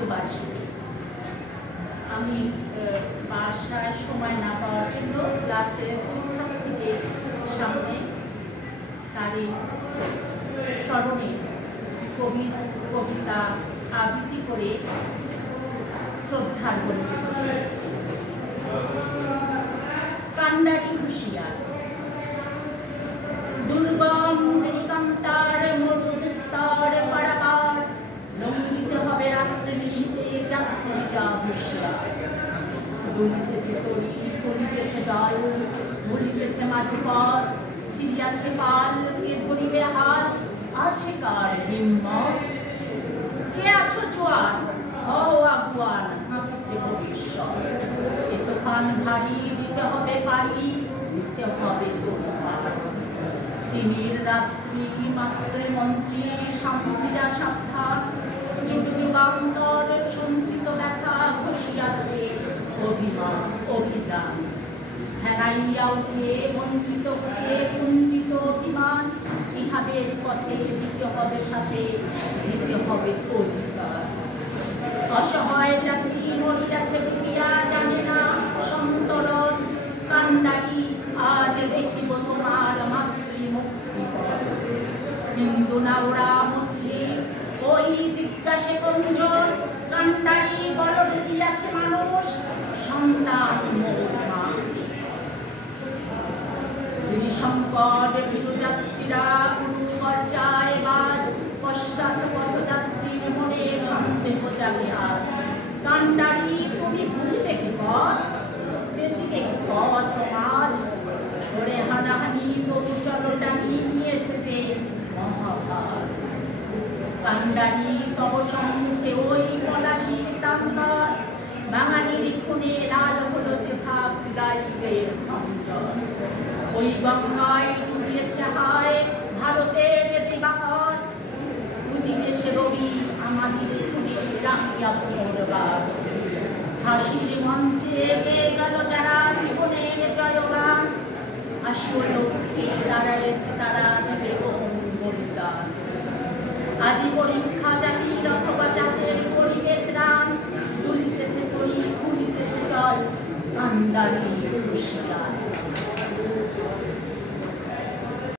মৃত্যুবার্ষিকী। আমি বাসায় সময় না পাওয়ার জন্য ক্লাসের শিক্ষার্থীদের সামনে তারই স্মরণে কবিতা আবৃত্তি করে শ্রদ্ধার বলিতে করেছি। কান্ডারি হুঁশিয়ার। দুর্গম গিরিকান্তার মরুদ স্তর পারাবার, লঙ্ঘিত হবে রাত্রে নিশীতে যাত্রীরা হুঁশিয়ার। দুলিতেছে তরি, পড়িতেছে জল, ভুলিতেছে মাঝে পথ, ছিড়িয়াছে পাল, কে ধরিবে হাল, আছে কার হিম্মত? কে আছো জোয়ান, হও আগুয়ান, হাঁকিছে ভবিষ্যৎ। এ তুফান ভারী, দিতে হবে পারি, দিতে হবে তোমার। দিনের রাত্রি মাতৃমন্ত্রী শান্তিরা সাবধান, যুগ যুগান্তর সঞ্চিত ব্যথা ঘষিয়াছে অভিমান অভিযান। হেনাইয়া উঠে বঞ্চিত হয়ে কুঞ্চিত অভিমান, ইহাদের পথে দিতে হবে সাথে, দিতে হবে অধিকার। অসহায় জাতি মরিয়াছে ডুবিয়া, জানে না সন্তরণ। কান্ডারি আজ দেখিব তোমার মাতৃমুক্তি পথ। হিন্দু না ওরা মুসলিম, ওই জিজ্ঞাসে কোনজন? কান্ডারি বল ডুবিয়াছে মানুষ, সন্তান মৌমা। সংকট যাত্রীরা অনুগর্জায় বাজ, পশ্চাৎ পথযাত্রীর মনে সন্দেহ জাগে আজ। কান্ডারি তুমি ভুলিবে কি পথ, বেঁচিবে কি পথ মাঝ? ধরে হানাহানি তবু চলটানি নিয়েছে যে মহাভার। কান্ডারি তব সম্মুখে ওই পলাশির প্রান্তর, বাঙালির খুনে লাল হলো যে থাক গাইবে অঞ্চল। ওই গঙ্গায় ডুবিয়েছে হায় ভারতের দিবাকর, দুদিবেশে রবি আমাদের খুনে রাখিয়া পুনর্বার। হাসির মঞ্চে গেয়ে গেল যারা জীবনের জয়গান, আসল লক্ষ্যে দাঁড়াইছে তারা দেবে বহু বলিদান। আজি পরীক্ষা জাতির অথবা জাতের করিবে ত্রাণ, দুলিতেছে তরি ঘুরিতেছে জল, কান্ডারি হুঁশিয়ার।